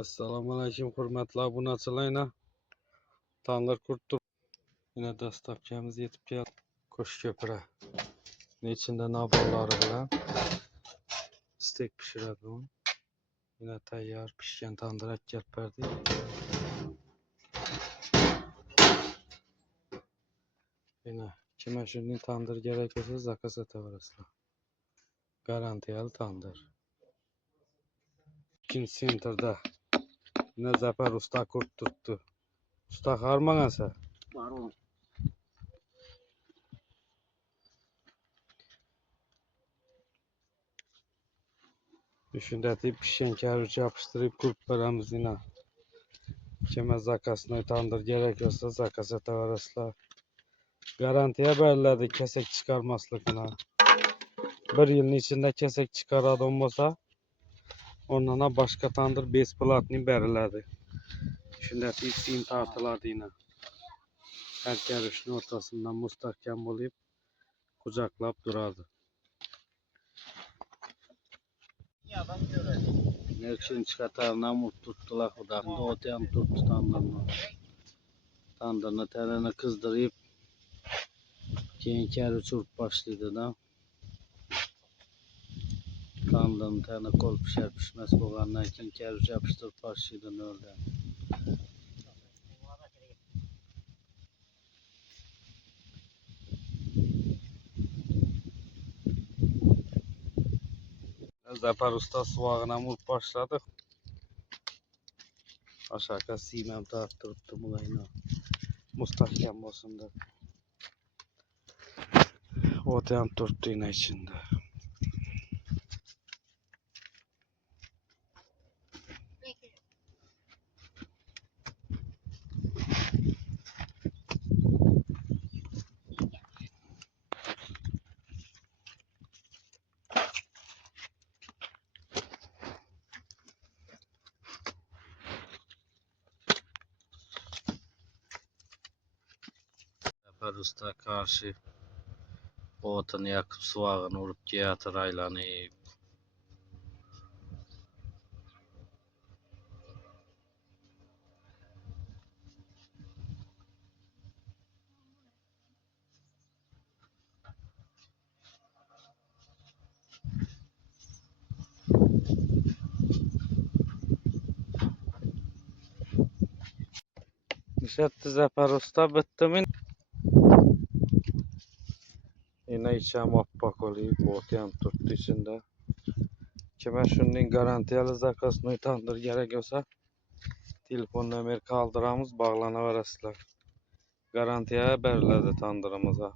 Assalomu alaykum hurmatli obunachilar. Tandir kurttur. Yine dastlabkamiz yetib keldi. Qo'sh ko'pira. İçinde nabollari bilan steak pishiradi u. Yine tayyor pishgan tandir kelib berdik. Yine kime shunday tandir kerak bo'lsa zakaz etaverasizlar. Garantiyali tandir. İkinci sentrda yine Zafer usta kurt tuttu. Usta harmanasa. Var. Shunday pishgan karuch yapıştırıp kurt beramiz yine. Kime zakasını tandır gerek olsa zakaz etaverasizlar. Garantiya beriladi kesek chiqarmasligini. Bir yilning ichida kesek chiqaradigan bo'lsa, o'rnina boshqa tandir besplatniy beriladi. Shunda sim tortiladi yine. Her karuchning o'rtasidan mustahkam bo'lib, quchoqlab turadi. Nechinchi qatordan tutdilar xudoga. O'ti ham tutdi tandirni. Tandirni terini qizdirib, keyin karuch urib boshlaydi-da. Tandirni tane qo'l pishar pishmas bo'lgandan keyin karuch yopishtirib boshlaydi noldan. Zafer usta suvag'ini ham urib boshladi. Aşağı sim ham torttiribdi bulayni. Mustahkam bo'lsin deb. O'ti ham turibdi yine içinde. Zafer usta karşı otunu yakıp suvag'ini urib keyatir aylanib. Nişattı Zafer usta bittimi? Yine içəm oppak oluyub, o'ti ham turibdi içinde. Kime shunday garantiyali zakasni tandir gerek olsa, telefon nomer kaldıramiz, bağlanaverasizlar. Garantiya beriladi tandirimize.